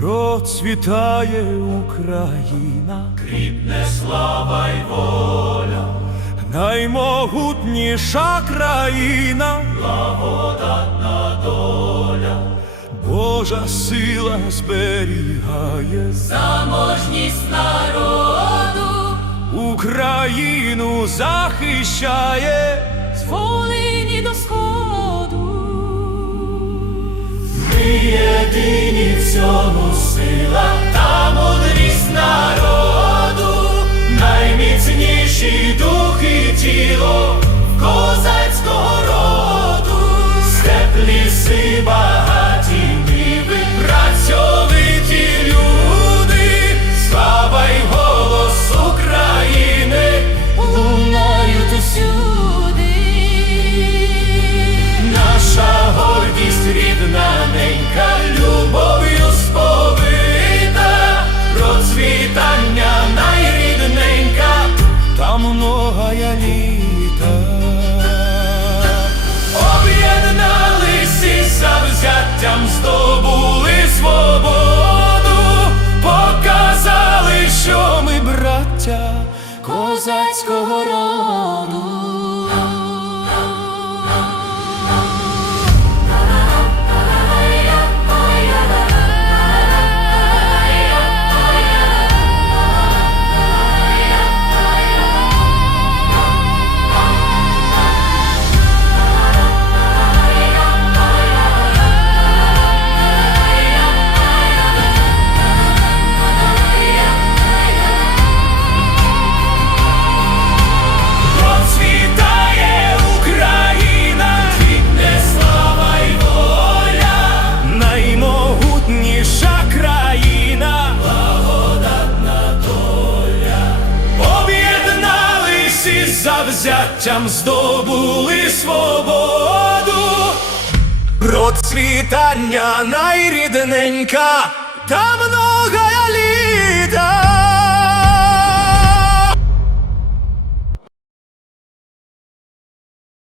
Процвітає Україна, кріпне слава й воля, наймогутніша країна, благодатна доля, Божа сила зберігає заможність народу, Україну захищає. з волині до сходу. ми єдині сила козацького роду. Завзяттям, здобули свободу. процвітання найрідненька, там